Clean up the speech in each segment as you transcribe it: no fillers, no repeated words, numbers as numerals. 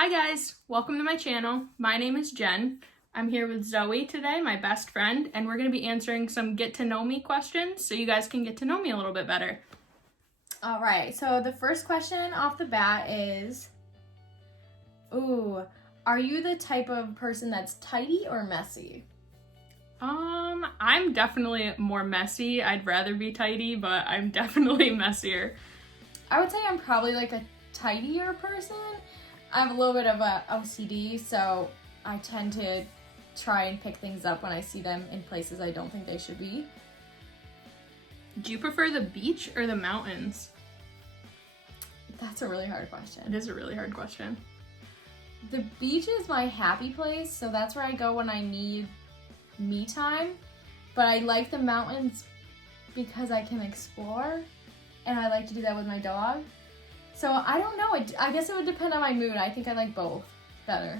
Hi guys, welcome to my channel. My name is Jen. I'm here with Zoe today, my best friend, and we're going to be answering some get to know me questions so you guys can get to know me a little bit better. All right, so the first question off the bat is, are you the type of person that's tidy or messy? I'm definitely more messy. I'd rather be tidy, but I'm definitely messier. I would say I'm probably like a tidier person. I have a little bit of a OCD, so I tend to try and pick things up when I see them in places I don't think they should be. Do you prefer the beach or the mountains? That's a really hard question. It is a really hard question. The beach is my happy place, so that's where I go when I need me time. But I like the mountains because I can explore, and I like to do that with my dog. So I don't know. I guess it would depend on my mood. I think I like both better.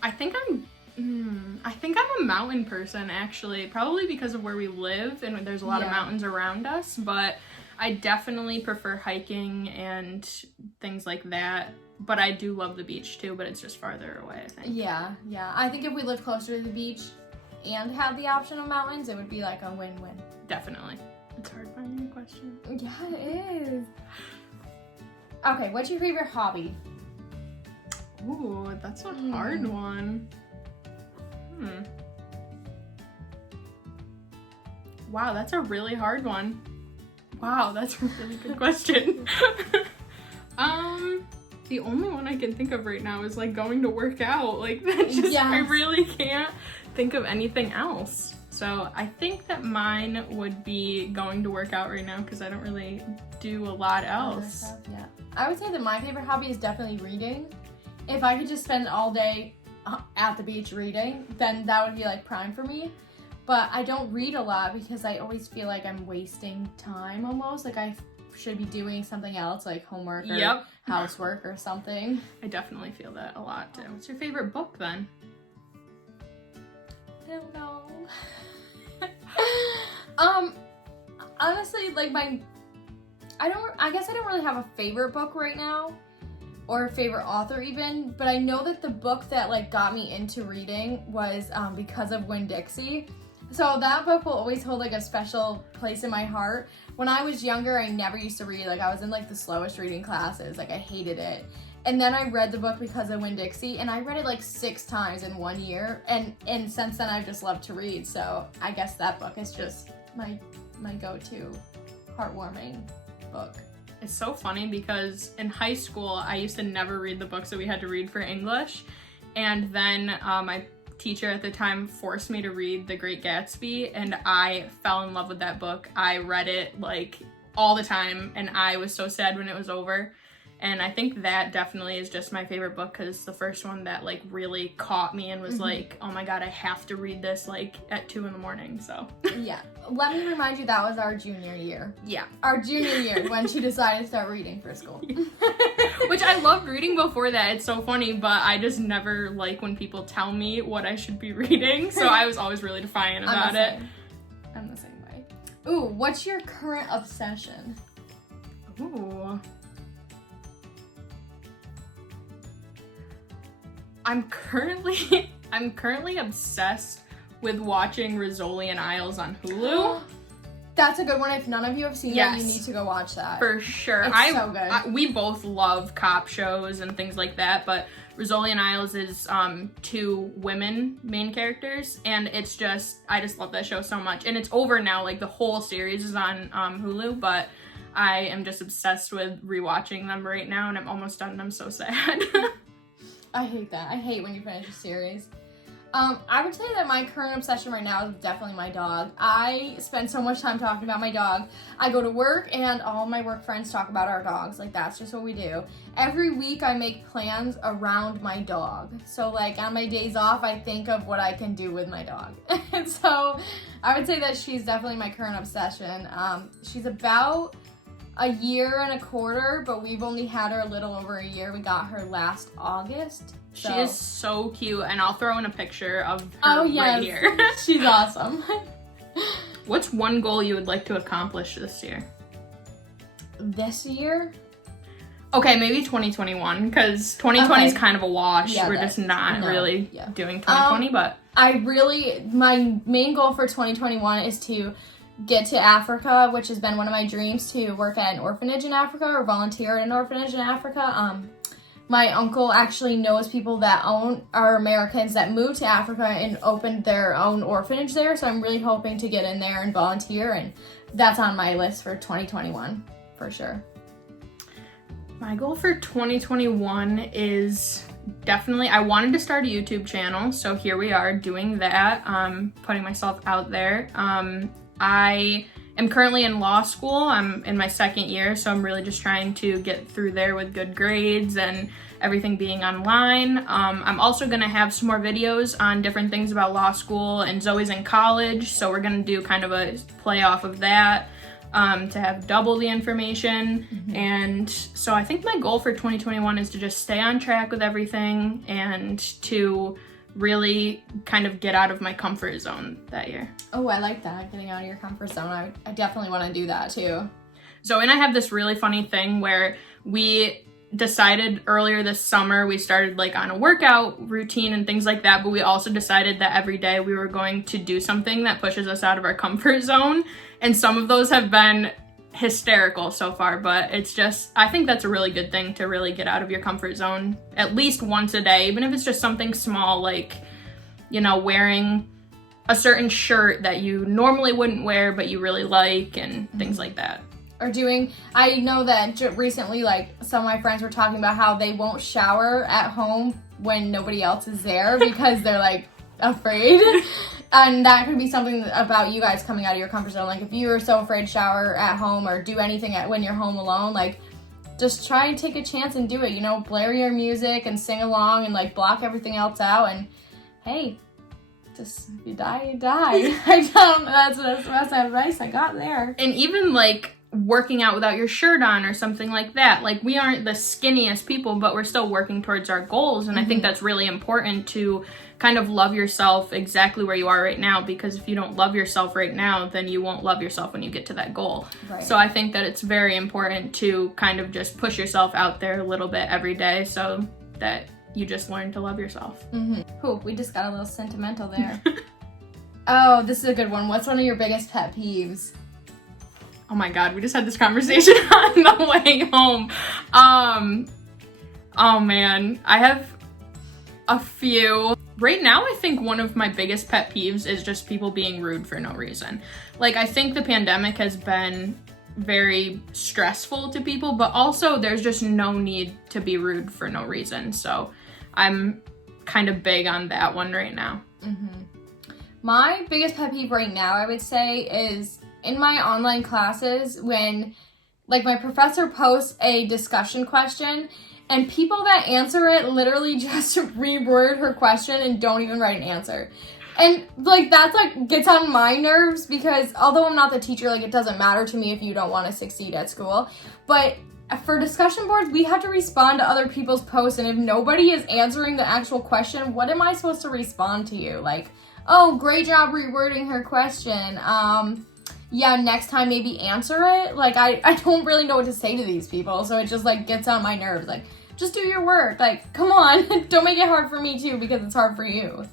I think I'm a mountain person, actually, probably because of where we live and there's a lot of mountains around us, but I definitely prefer hiking and things like that. But I do love the beach too, but it's just farther away, I think. Yeah. I think if we lived closer to the beach and had the option of mountains, it would be like a win-win. Definitely. It's hard finding a question. Yeah, it is. Okay, what's your favorite hobby? Ooh, that's a hard one. Wow, that's a really hard one. Wow, that's a really good question. The only one I can think of right now is like going to work out. Like that just, I really can't think of anything else. So I think that mine would be going to work out right now because I don't really do a lot else. Yeah. I would say that my favorite hobby is definitely reading. If I could just spend all day at the beach reading, then that would be like prime for me. But I don't read a lot because I always feel like I'm wasting time almost. Like I should be doing something else like homework or housework or something. I definitely feel that a lot too. What's your favorite book then? I don't know. Honestly, like I guess I don't really have a favorite book right now or a favorite author even, but I know that the book that like got me into reading was Because of Winn-Dixie. So that book will always hold like a special place in my heart. When I was younger, I never used to read. Like I was in like the slowest reading classes. Like I hated it. And then I read the book Because of Winn-Dixie, and I read it like 6 times in 1 year. And since then, I've just loved to read. So I guess that book is just my go-to heartwarming book. It's so funny because in high school, I used to never read the books that we had to read for English. And then my teacher at the time forced me to read The Great Gatsby, and I fell in love with that book. I read it like all the time, and I was so sad when it was over. And I think that definitely is just my favorite book because it's the first one that like really caught me and was like, oh my god, I have to read this like at 2 a.m. So yeah, let me remind you, that was our junior year. Yeah, our junior year when she decided to start reading for school. Which I loved reading before that. It's so funny, but I just never like when people tell me what I should be reading. So I was always really defiant about it. I'm the same way. Ooh, what's your current obsession? Ooh. I'm currently obsessed with watching Rizzoli and Isles on Hulu. That's a good one. If none of you have seen it, you need to go watch that. For sure. It's so good. We both love cop shows and things like that, but Rizzoli and Isles is 2 women main characters, and it's just, I just love that show so much. And it's over now, like the whole series is on Hulu, but I am just obsessed with rewatching them right now, and I'm almost done and I'm so sad. I hate that. I hate when you finish a series. I would say that my current obsession right now is definitely my dog. I spend so much time talking about my dog. I go to work and all my work friends talk about our dogs. Like that's just what we do. Every week I make plans around my dog. So like on my days off, I think of what I can do with my dog. And so I would say that she's definitely my current obsession. She's about a year and a quarter, but we've only had her a little over a year. We got her last August. She is so cute, and I'll throw in a picture of her right here. She's awesome. What's one goal you would like to accomplish this year? This year? Okay, maybe 2021, because 2020 is kind of a wash. Yeah, we're just not really doing 2020, but... my main goal for 2021 is to get to Africa, which has been one of my dreams, to work at an orphanage in Africa or volunteer at an orphanage in Africa. My uncle actually knows people that are Americans that moved to Africa and opened their own orphanage there, so I'm really hoping to get in there and volunteer, and that's on my list for 2021, for sure. My goal for 2021 is definitely, I wanted to start a YouTube channel, so here we are doing that, putting myself out there. I am currently in law school. I'm in my second year, so I'm really just trying to get through there with good grades and everything being online. I'm also gonna have some more videos on different things about law school, and Zoe's in college, so we're gonna do kind of a play off of that. To have double the information. And so I think my goal for 2021 is to just stay on track with everything and to really kind of get out of my comfort zone that year. Oh, I like that, getting out of your comfort zone. I definitely want to do that too. Zoe and I have this really funny thing where we decided earlier this summer, we started like on a workout routine and things like that, but we also decided that every day we were going to do something that pushes us out of our comfort zone. And some of those have been hysterical so far, but it's just, I think that's a really good thing, to really get out of your comfort zone at least once a day, even if it's just something small, like, you know, wearing a certain shirt that you normally wouldn't wear but you really like, and things like that. Or I know that recently, like, some of my friends were talking about how they won't shower at home when nobody else is there because they're, like, afraid. And that could be something about you guys coming out of your comfort zone. Like, if you are so afraid to shower at home or do anything when you're home alone, like, just try and take a chance and do it. You know, blare your music and sing along and, like, block everything else out. And, hey, just, if you die, you die. That's the best advice I got there. And even, like, working out without your shirt on or something like that. Like, we aren't the skinniest people, but we're still working towards our goals. And I think that's really important, to kind of love yourself exactly where you are right now, because if you don't love yourself right now, then you won't love yourself when you get to that goal. Right. So I think that it's very important to kind of just push yourself out there a little bit every day so that you just learn to love yourself. Ooh, we just got a little sentimental there. Oh, this is a good one. What's one of your biggest pet peeves? Oh my God, we just had this conversation on the way home. Oh man, I have a few. Right now, I think one of my biggest pet peeves is just people being rude for no reason. Like, I think the pandemic has been very stressful to people, but also there's just no need to be rude for no reason. So I'm kind of big on that one right now. My biggest pet peeve right now, I would say, is in my online classes when, like, my professor posts a discussion question and people that answer it literally just reword her question and don't even write an answer. And, like, that's, like, gets on my nerves because although I'm not the teacher, like, it doesn't matter to me if you don't want to succeed at school. But for discussion boards, we have to respond to other people's posts, and if nobody is answering the actual question, what am I supposed to respond to you? Like, oh, great job rewording her question. Yeah, next time maybe answer it. Like, I don't really know what to say to these people, so it just, like, gets on my nerves. Like, just do your work. Like, come on. Don't make it hard for me, too, because it's hard for you.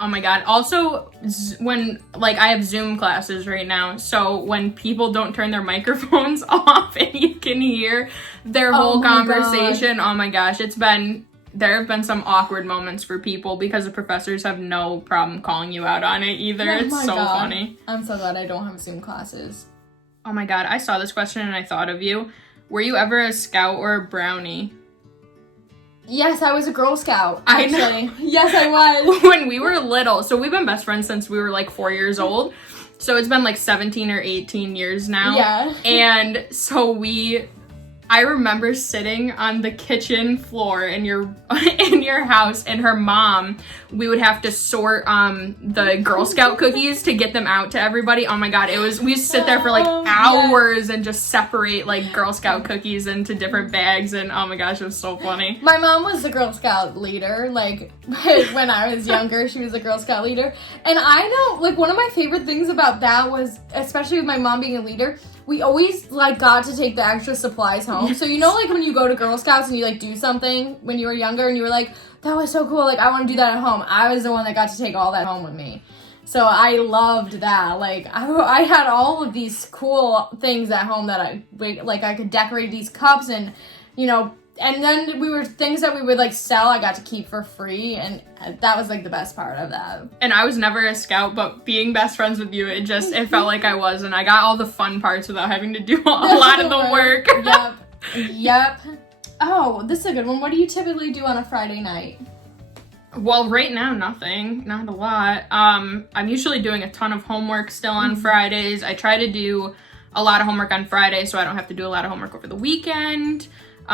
Oh my God. Also, when, like, I have Zoom classes right now, so when people don't turn their microphones off and you can hear their whole conversation, oh my gosh, there have been some awkward moments for people because the professors have no problem calling you out on it either. It's so funny. I'm so glad I don't have Zoom classes. Oh my God, I saw this question and I thought of you. Were you ever a Scout or a Brownie? Yes, I was a Girl Scout, actually. I know. Yes, I was. When we were little, so we've been best friends since we were like 4 years old. So it's been like 17 or 18 years now. Yeah. And so I remember sitting on the kitchen floor in your house, and her mom, we would have to sort the Girl Scout cookies to get them out to everybody. Oh my God, we used to sit there for like hours and just separate like Girl Scout cookies into different bags, and oh my gosh, it was so funny. My mom was the Girl Scout leader, like when I was younger, she was the Girl Scout leader. And I know, like, one of my favorite things about that was, especially with my mom being a leader, we always like got to take the extra supplies home. So you know, like when you go to Girl Scouts and you like do something when you were younger and you were like, that was so cool, like I want to do that at home. I was the one that got to take all that home with me. So I loved that. Like I had all of these cool things at home that I could decorate these cups and, you know, and then things that we would like sell, I got to keep for free, and that was like the best part of that. And I was never a scout, but being best friends with you, it felt like I was, and I got all the fun parts without having to do a lot of the work. Yep. Oh, this is a good one. What do you typically do on a Friday night? Well, right now, nothing. Not a lot. I'm usually doing a ton of homework still on Fridays. I try to do a lot of homework on Friday so I don't have to do a lot of homework over the weekend. But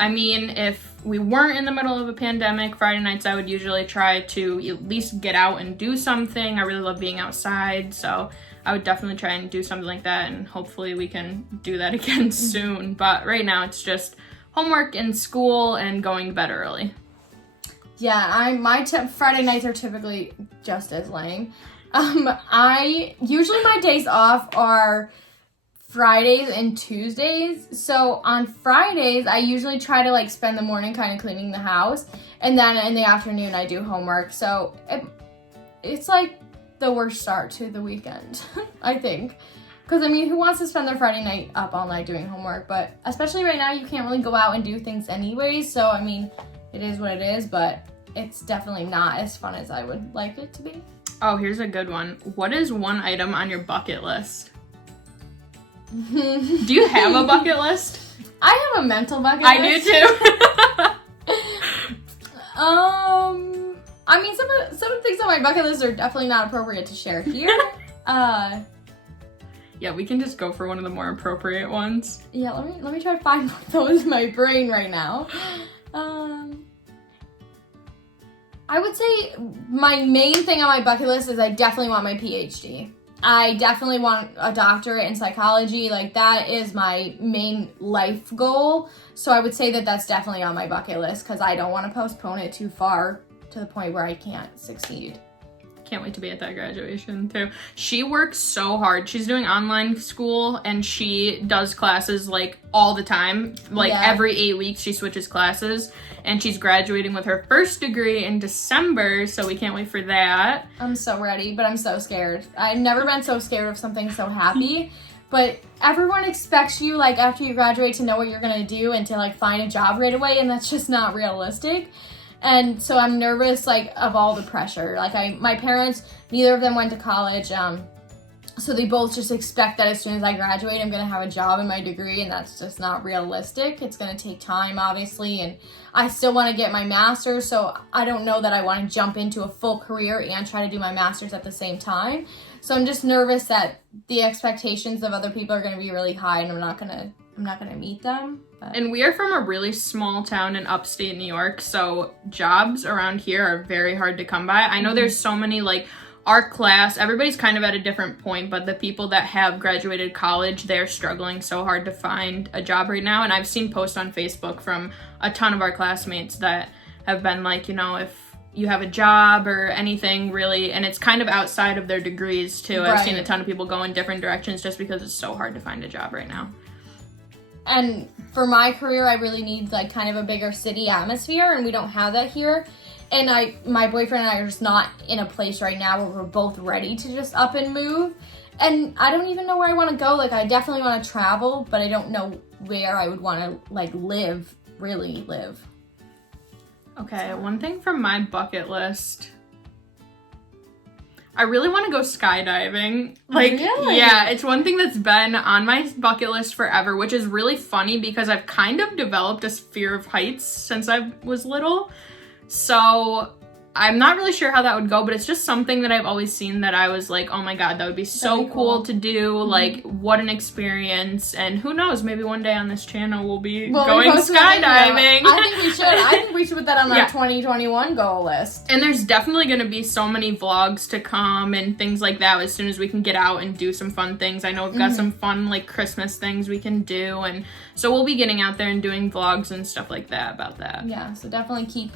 I mean, if we weren't in the middle of a pandemic, Friday nights I would usually try to at least get out and do something. I really love being outside, so I would definitely try and do something like that, and hopefully we can do that again soon. But right now it's just homework and school and going to bed early. Yeah, Friday nights are typically just as lame. Usually my days off are Fridays and Tuesdays. So on Fridays, I usually try to like spend the morning kind of cleaning the house, and then in the afternoon I do homework. So it's like the worst start to the weekend, I think. Because I mean, who wants to spend their Friday night up all night doing homework? But especially right now, you can't really go out and do things anyways. So I mean, it is what it is, but it's definitely not as fun as I would like it to be. Oh, here's a good one. What is one item on your bucket list? Do you have a bucket list? I have a mental bucket list. I do too. I mean, some things on my bucket list are definitely not appropriate to share here. Yeah, we can just go for one of the more appropriate ones. Yeah, let me try to find those in my brain right now. I would say my main thing on my bucket list is I definitely want my PhD. I definitely want a doctorate in psychology. Like, that is my main life goal. So I would say that that's definitely on my bucket list because I don't want to postpone it too far to the point where I can't succeed. Can't wait to be at that graduation too. She works so hard. She's doing online school and she does classes like all the time. Like every 8 weeks she switches classes, and she's graduating with her first degree in December, so we can't wait for that. I'm so ready, but I'm so scared. I've never been so scared of something so happy. But everyone expects you, like, after you graduate to know what you're gonna do and to, like, find a job right away, and that's just not realistic. And so I'm nervous, like, of all the pressure. Like, my parents, neither of them went to college, so they both just expect that as soon as I graduate, I'm gonna have a job in my degree, and that's just not realistic. It's gonna take time, obviously, and I still wanna get my master's, so I don't know that I wanna jump into a full career and try to do my master's at the same time. So I'm just nervous that the expectations of other people are gonna be really high, and I'm not gonna meet them. But. And we are from a really small town in upstate New York, so jobs around here are very hard to come by. I know there's so many, like, our class, everybody's kind of at a different point, but the people that have graduated college, they're struggling so hard to find a job right now. And I've seen posts on Facebook from a ton of our classmates that have been like, you know, if you have a job or anything really, and it's kind of outside of their degrees too. Right. I've seen a ton of people go in different directions just because it's so hard to find a job right now. And for my career, I really need, like, kind of a bigger city atmosphere, and we don't have that here. And my boyfriend and I are just not in a place right now where we're both ready to just up and move. And I don't even know where I want to go. Like, I definitely want to travel, but I don't know where I would want to, like, really live. Okay, one thing from my bucket list. I really want to go skydiving. Like, really? Yeah, it's one thing that's been on my bucket list forever, which is really funny because I've kind of developed a fear of heights since I was little. So I'm not really sure how that would go, but it's just something that I've always seen that I was like, oh my god, that would be so cool to do. Mm-hmm. Like, what an experience. And who knows, maybe one day on this channel we'll be going skydiving. I think we should. I think we should put that on our 2021 goal list. And there's definitely going to be so many vlogs to come and things like that as soon as we can get out and do some fun things. I know we've got some fun, like, Christmas things we can do. And so we'll be getting out there and doing vlogs and stuff like that about that. Yeah, so definitely keep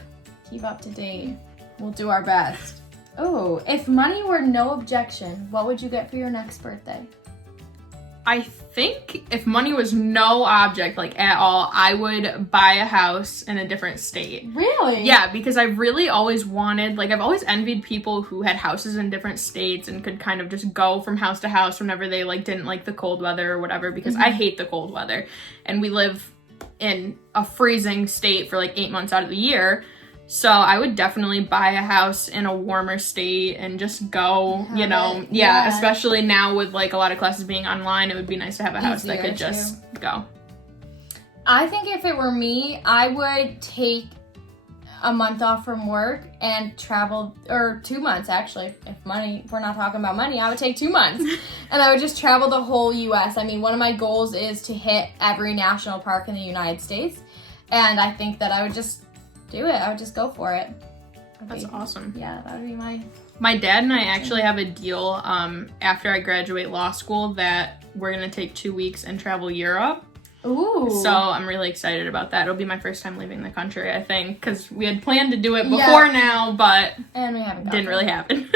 up to date. We'll do our best. Oh, if money were no objection, what would you get for your next birthday? I think if money was no object, like at all, I would buy a house in a different state. Really? Yeah, because I really always wanted, like I've always envied people who had houses in different states and could kind of just go from house to house whenever they like didn't like the cold weather or whatever, because I hate the cold weather. And we live in a freezing state for like 8 months out of the year. So I would definitely buy a house in a warmer state and just go, you know, especially now with like a lot of classes being online, it would be nice to have a house that could just go. I think if it were me, I would take a month off from work and travel, or 2 months actually. If we're not talking about money, I would take 2 months. And I would just travel the whole US. I mean, one of my goals is to hit every national park in the United States. And I think that I would just do it. I would just go for it. That's awesome. Yeah, that would be my dad and I actually have a deal after I graduate law school that we're going to take 2 weeks and travel Europe. Ooh. So I'm really excited about that. It'll be my first time leaving the country, I think, because we had planned to do it before now, but and we haven't didn't really happen.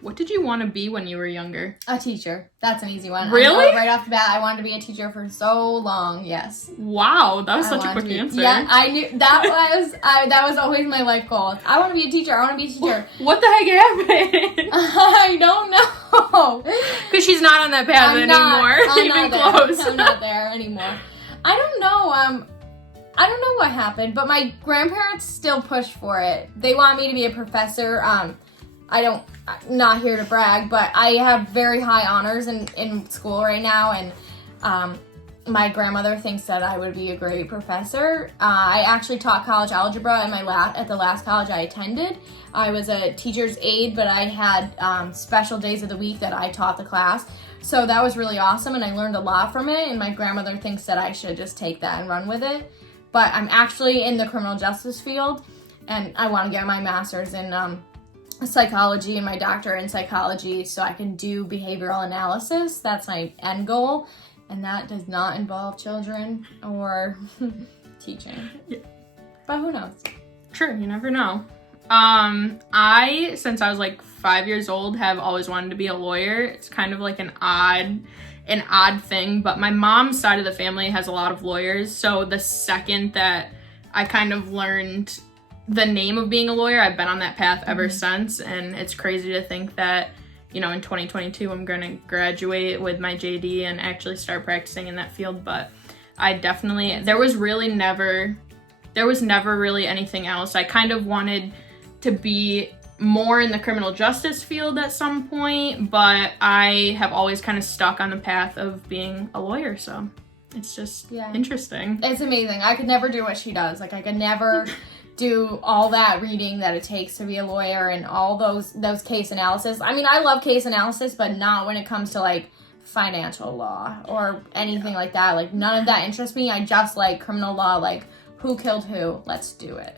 What did you want to be when you were younger? A teacher. That's an easy one. Really? Right off the bat, I wanted to be a teacher for so long. Yes. Wow, that was such a quick answer. Yeah, I knew that was always my life goal. I want to be a teacher. I want to be a teacher. What the heck happened? I don't know. Because she's not on that path anymore. Even close. I'm not there anymore. I don't know. I don't know what happened, but my grandparents still push for it. They want me to be a professor. I'm not here to brag, but I have very high honors in school right now, and my grandmother thinks that I would be a great professor. I actually taught college algebra at the last college I attended. I was a teacher's aide, but I had special days of the week that I taught the class. So that was really awesome, and I learned a lot from it, and my grandmother thinks that I should just take that and run with it. But I'm actually in the criminal justice field, and I want to get my master's in psychology and my doctorate in psychology so I can do behavioral analysis. That's my end goal, and that does not involve children or teaching. Yeah. But who knows? Sure, you never know. Since I was like 5 years old, have always wanted to be a lawyer. It's kind of like an odd thing, but my mom's side of the family has a lot of lawyers. So the second that I kind of learned the name of being a lawyer, I've been on that path ever since. And it's crazy to think that, you know, in 2022, I'm going to graduate with my JD and actually start practicing in that field. But there was never really anything else. I kind of wanted to be more in the criminal justice field at some point, but I have always kind of stuck on the path of being a lawyer, so it's just interesting. It's amazing. I could never do what she does. Like, I could never do all that reading that it takes to be a lawyer and all those case analysis. I mean, I love case analysis, but not when it comes to, like, financial law or anything like that. Like, none of that interests me. I just like criminal law, like, who killed who? Let's do it.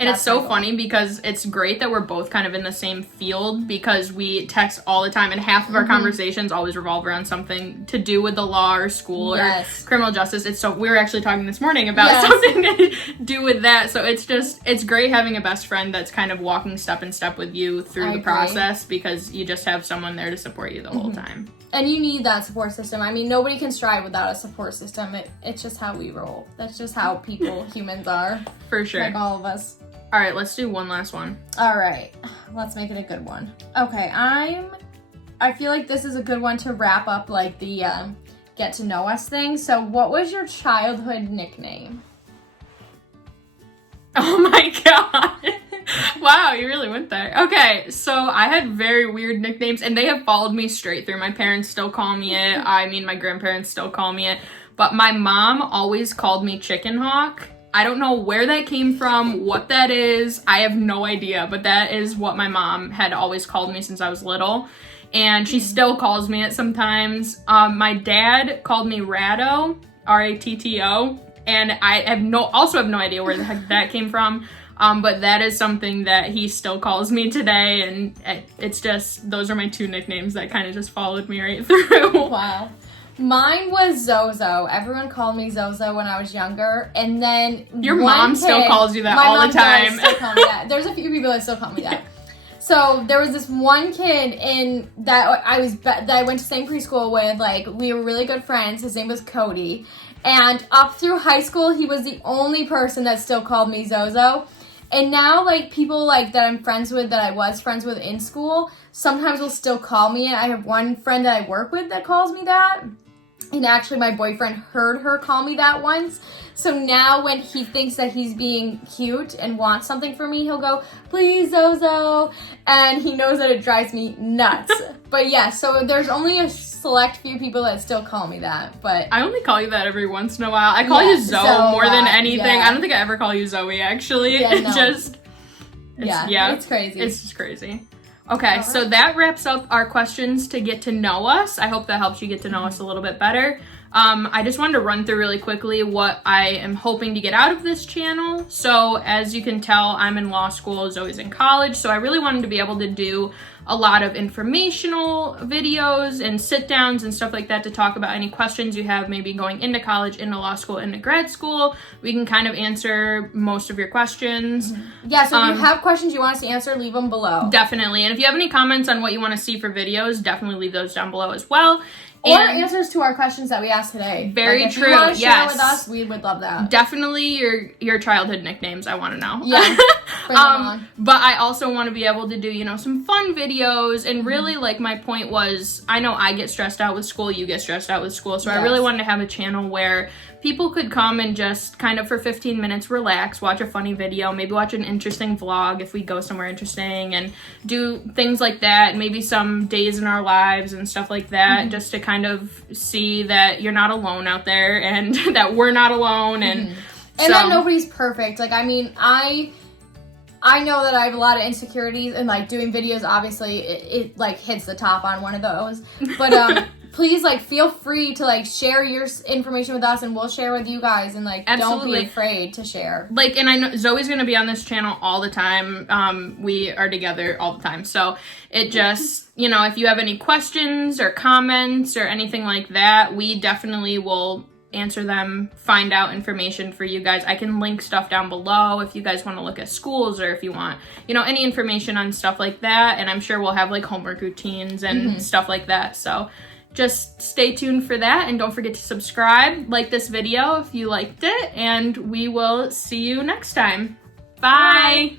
And it's so funny because it's great that we're both kind of in the same field because we text all the time and half of our conversations always revolve around something to do with the law or school or criminal justice. We were actually talking this morning about something to do with that. So it's great having a best friend that's kind of walking step in step with you through the process because you just have someone there to support you the whole time. And you need that support system. I mean, nobody can strive without a support system. It's just how we roll. That's just how humans are. For sure. Like all of us. All right, let's do one last one. All right, let's make it a good one. Okay, I feel like this is a good one to wrap up like the get to know us thing. So what was your childhood nickname? Oh my God. Wow, you really went there. Okay, so I had very weird nicknames and they have followed me straight through. My parents still call me it. My grandparents still call me it. But my mom always called me Chicken Hawk. I don't know where that came from, what that is. I have no idea, but that is what my mom had always called me since I was little. And she still calls me it sometimes. My dad called me Ratto, R-A-T-T-O. And I also have no idea where the heck that came from. But that is something that he still calls me today. And it's just, those are my two nicknames that kind of just followed me right through. Wow. Mine was Zozo. Everyone called me Zozo when I was younger. And then your mom still calls you that all the time. Still call me that. There's a few people that still call me that. So there was this one kid in that I went to the same preschool with. Like, we were really good friends. His name was Cody. And up through high school, he was the only person that still called me Zozo. And now, like, people, like, that I'm friends with, that I was friends with in school, sometimes will still call me. And I have one friend that I work with that calls me that. And actually, my boyfriend heard her call me that once. So now when he thinks that he's being cute and wants something from me, he'll go, please, Zozo. And he knows that it drives me nuts. But yeah, so there's only a select few people that still call me that. But I only call you that every once in a while. I call you Zoe more than anything. Yeah. I don't think I ever call you Zoe, actually. Yeah, no. It's crazy. It's just crazy. Okay, so that wraps up our questions to get to know us. I hope that helps you get to know us a little bit better. I just wanted to run through really quickly what I am hoping to get out of this channel. So as you can tell, I'm in law school, Zoe's in college, so I really wanted to be able to do a lot of informational videos and sit downs and stuff like that to talk about any questions you have maybe going into college, into law school, into grad school. We can kind of answer most of your questions. Yeah, so if you have questions you want us to answer, leave them below. Definitely. And if you have any comments on what you want to see for videos, definitely leave those down below as well. Or answers to our questions that we asked today. Very like, if true. you want to share yes. with us, we would love that. Definitely your childhood nicknames. I want to know. Yeah. Bring them on. But I also want to be able to do, you know, some fun videos. And really, like, my point was, I know I get stressed out with school. You get stressed out with school. So I really wanted to have a channel where people could come and just kind of for 15 minutes relax, watch a funny video, maybe watch an interesting vlog if we go somewhere interesting, and do things like that, and maybe some days in our lives and stuff like that, just to kind of see that you're not alone out there and that we're not alone. And that nobody's perfect. Like, I mean, I know that I have a lot of insecurities, and like doing videos, obviously it like hits the top on one of those, but please, like, feel free to, like, share your information with us, and we'll share with you guys, and, like, don't be afraid to share. Like, and I know Zoe's gonna be on this channel all the time. We are together all the time. So it just, you know, if you have any questions or comments or anything like that, we definitely will answer them, find out information for you guys. I can link stuff down below if you guys want to look at schools, or if you want, you know, any information on stuff like that. And I'm sure we'll have, like, homework routines and stuff like that. So just stay tuned for that, and don't forget to subscribe, like this video if you liked it, and we will see you next time. Bye!